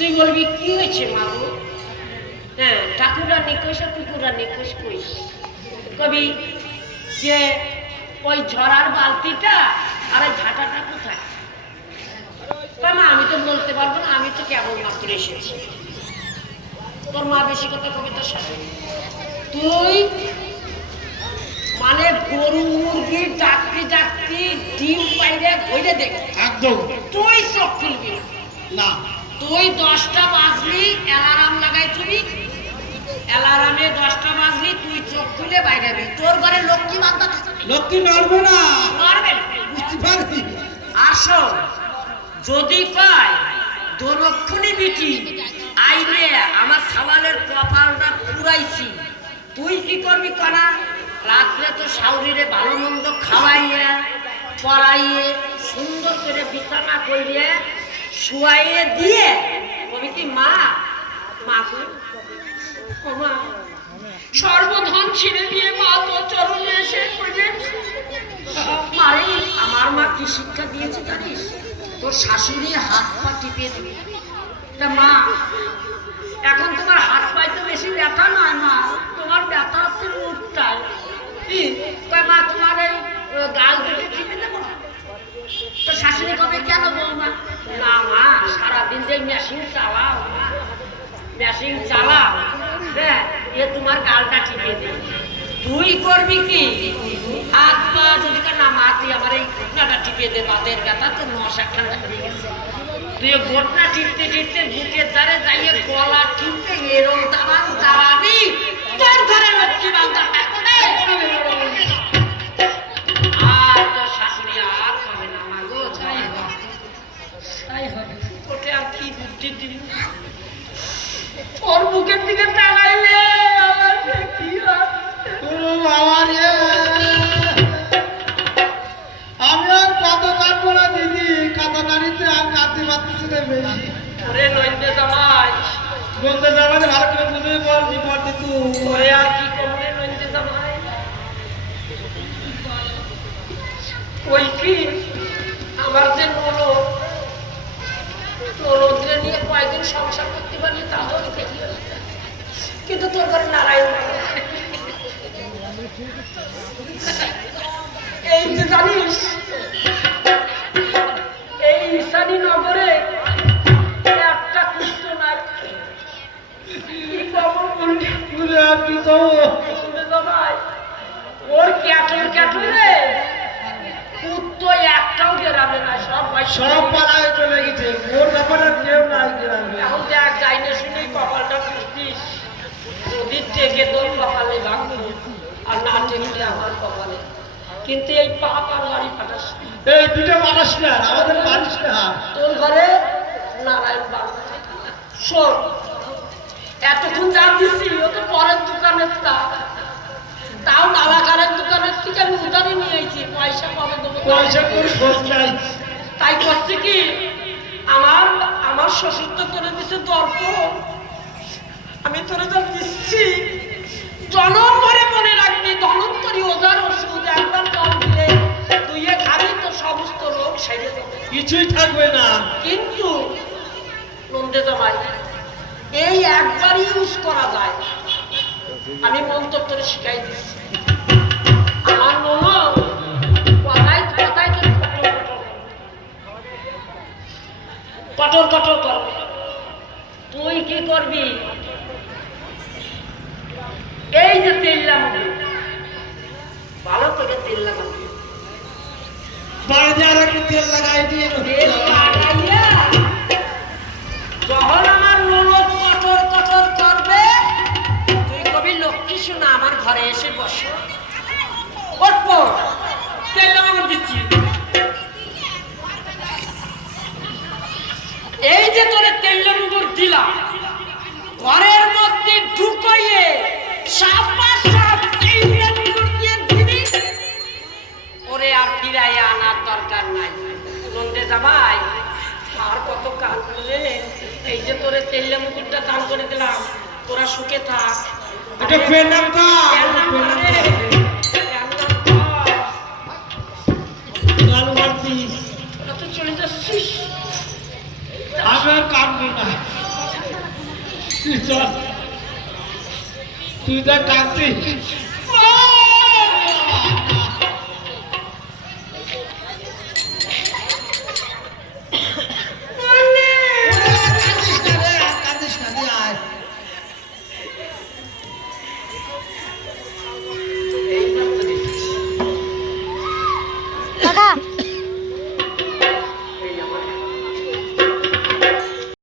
তুই বলবি কি হয়েছে মাগো? হ্যাঁ, ঠাকুরা নিকোষ আর কুকুরা নিকোষ কইস। কবি যে ওই ঝরার বালতিটা আর ওই ঝাঁটাটা কোথায়? মা আমি তো বলতে পারবো না, আমি তো কেবল মাত্র এসেছি। তোর মা বেশি কথা কবিতার সাথে তুই মানে গরু মুরগি ডাকতে ডাকতে ডিম পাইরে ঘুরে দেখ একদম তুই চোখ খুলবি না। তুই 10টা বাজলি অ্যালার্ম লাগাই চুবি, অ্যালার্মে 10টা বাজলি তুই চোখ খুলে বাইরে যাবি। তোর ঘরে লক্ষ্মী বান্ধা লক্ষ্মী নড়বে না, মারবে বুঝতে পারবি। আসো যদি কয় দোলক্ষণী বিটি আইলে আমার সাওয়ালের কপালটা পুরাইছি, তুই কি করবি কনা? রাত্রে তো শাউরিরে ভালো মন্দ খাওয়াইয়ে পড়াইয়ে সুন্দর করে বিছানা করিয়ে শুয়াইয়ে দিয়ে কবি কি মা মাকে মা সর্বধন ছিঁড়ে দিয়ে মা তোর চরণে এসে পড়ে মারে। আমার মা কি শিক্ষা দিয়েছে জানিস? তোর শাশুড়ি হাত পা টিপে দিবি। তা মা এখন তোমার হাত পায়ে তো বেশি ব্যথা নয় মা, তোমার ব্যথা হচ্ছে মুখটায়। কি মা তোমার এই গাল দুটো টিপে দেবো? তো শাশুড়ি কবে কেন বৌমা? না মা সারাদিন যে মেশিন চালাও মা, মেশিন চালাও, হ্যাঁ এ তোমার গালটা টিপে দেবে। তুই করবি কি? হাত পা যদি না মা তুই আমার এই ঘটনাটা টিপে দে, বাতের ব্যথা তো নশা ঠান্ডা হয়ে গেছে। তুই ঘটনা টিপতে টিপতে বুকের দ্বারে যাইয়ে গলা টিপতে এরম দাবান দাবাবি তোর ঘরে লক্ষ্মী বান্ধা আর তোর শাশুড়ি আর হবে না মাগো। তাই হবে ওকে আর কি বুদ্ধি দিবি? ওর বুকের দিকে তাকাইলে আমার কি হয়? আমি আর কত কাটবো না দিদি, কত কাটিতে আর কাটতে পারতেছি না বেশি। ওরে নইন্দে জামাই, বলতে যাবে ভালো করে বুঝে বলছি পড়তে তুই। ওরে আর কি করবে নইন্দে জামাই? ওই কি আমার যে ননদরে নিয়ে কয়েকদিন সংসার করতে পারি তাহলে দেখি, কিন্তু তোর ঘরে নারায়ণ এই যে জানিস এই ঈশানী নগরে একটা কুষ্ঠ নাই। কি খবর বললি? আর কি তো ভাই ওর ক্যাটল ক্যাটলে কুত্তো একটাও গেরাবে না, সব ভাই সব পাড়ায় চলে গেছে, ওর ব্যাপারে কেউ নাই গ্রামে। এখন দেখ যাই না শুনেই কপালটা পুষতিস, যদি টেকে তোর কপালে ভাঙবো আর না টেকলে আমার কপালে। কিন্তু এই পাপ আর বাড়ি পাঠাস না। এই দুটো মানুষ না, আমাদের মানুষ না। তোর ঘরে নারায়ণ বাবা শোন, এতক্ষণ যা দিচ্ছি ও তো পরের দোকানের তাও নালাকারের দোকানের থেকে আমি উধারি নিয়ে আইছি, পয়সা কবে দেবো? পয়সা করে খোঁজ নাই। তাই করছে কি আমার শ্বশুর তো করে দিছে দর্প, আমি তোরে যা দিচ্ছি জনম ভরে মনে রাখবি। ধনন্তরী ওজার ওষুধ একবার জল দিলে তুই খাবি তো সমস্ত রোগ সেরে যাবে, কিছুই থাকবে না। কিন্তু নন্দে জামাই এই একবারই ইউজ করা যায়। আমি মন্ত্র তোরে শিখাই দিচ্ছি। আমার ননদ কথায় কথায় কটর কটর কর। তুই কি করবি? এই যে তেল লাগাবি, ভালো করে তেল লাগাবি, বাড়িতে আর একটু তেল লাগাই দিয়ে তেল লাগাইয়া যখন আমার ননদ কটর কটর করবে তুই কবি লক্ষ্মী শোনা আমার ঘরে এসে বসো। তেল লাগাবো দিচ্ছি। এই যে তোরে তেলের উপর দিলাম, ঘরের মধ্যে ঢুকাইয়ে ওরে আর ফিরাইয়া আনার দরকার নাই। নন্দে জামাই আর কত কাল বলে এই যে তোরে তেলে মুকুটটা দান করে দিলাম, তোরা সুখে থাক। এটা পেনাম কা গাল মারতি তোরা তো চলে যাচ্ছিস, আমি আর কাটবো না। তুই চল তুই যা কাঁদছিস